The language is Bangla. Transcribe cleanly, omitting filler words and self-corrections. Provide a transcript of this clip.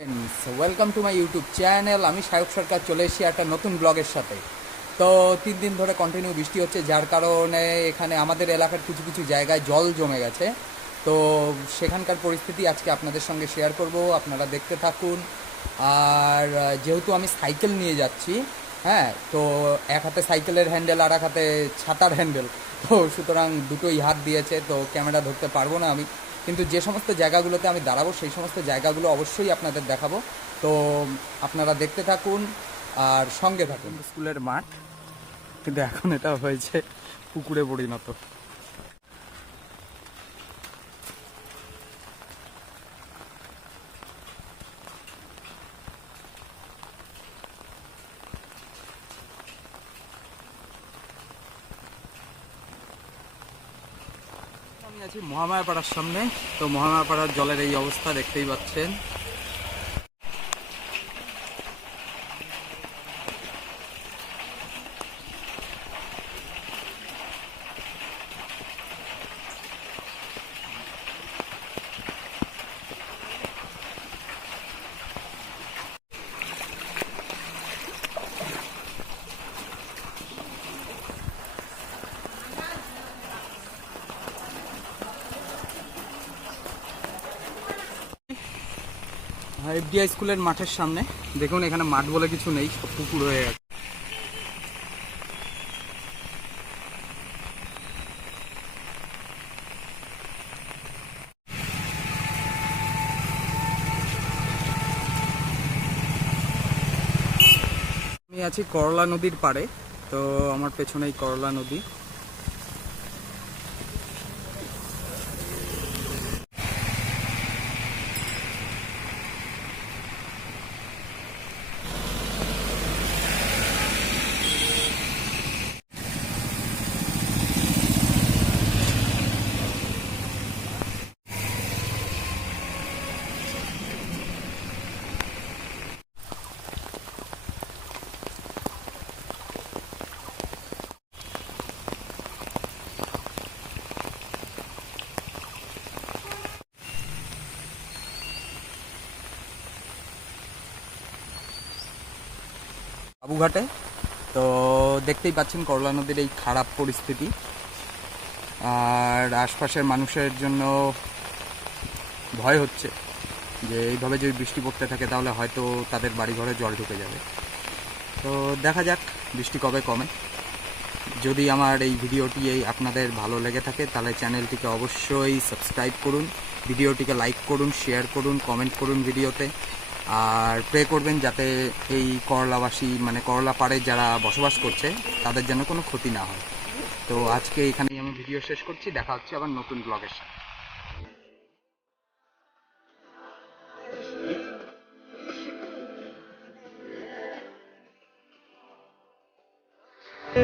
Welcome to my YouTube channel. আমি সায়ক সরকার চলে এসেছি একটা নতুন ব্লগের সাথে। তো 3 দিন ধরে কন্টিনিউ বৃষ্টি হচ্ছে, যার কারণে এখানে আমাদের এলাকার কিছু কিছু জায়গায় জল জমে গেছে। তো সেখানকার পরিস্থিতি আজকে আপনাদের সঙ্গে শেয়ার করব, আপনারা দেখতে থাকুন। আর যেহেতু আমি সাইকেল নিয়ে যাচ্ছি, হ্যাঁ, তো এক হাতে সাইকেলের হ্যান্ডেল আর এক হাতে ছাতার হ্যান্ডেল, তো সুতরাং দুটোই হাত দিয়েছে, তো ক্যামেরা ধরতে পারবো না আমি। কিন্তু যে সমস্ত জায়গাগুলোতে আমি দাঁড়াবো সেই সমস্ত জায়গাগুলো অবশ্যই আপনাদের দেখাবো। তো আপনারা দেখতে থাকুন আর সঙ্গে থাকুন। স্কুলের মাঠ, কিন্তু এখন এটা হয়েছে পুকুরে পরিণত। আমি আছি মহামায়াপাড়ার সামনে। তো মহামায়াপাড়ার জলের এই অবস্থা দেখতেই পাচ্ছেন। এফডিআই স্কুলের মাঠের সামনে দেখুন, এখানে মাঠ বলে কিছু নেই, সব পুকুর হয়ে গেছে। আমি আছি করলা নদীর পাড়ে। তো আমার পেছনেই করলা নদী। বাবুঘাটে তো দেখতেই পাচ্ছেন করলা নদীর এই খারাপ পরিস্থিতি। আর আশপাশের মানুষের জন্য ভয় হচ্ছে যে এইভাবে যদি বৃষ্টি পড়তে থাকে তাহলে হয়তো তাদের বাড়িঘরে জল ঢুকে যাবে। তো দেখা যাক বৃষ্টি কবে কমে। যদি আমার এই ভিডিওটি আপনাদের ভালো লেগে থাকে তাহলে চ্যানেলটিকে অবশ্যই সাবস্ক্রাইব করুন, ভিডিওটিকে লাইক করুন, শেয়ার করুন, কমেন্ট করুন ভিডিওতে। আর প্রে করবেন যাতে এই করলাবাসী মানে করলা পাড়ে যারা বসবাস করছে তাদের যেন কোনো ক্ষতি না হয়। তো আজকে এখানেই আমি ভিডিও শেষ করছি, দেখা হচ্ছে আবার নতুন ব্লগের সাথে।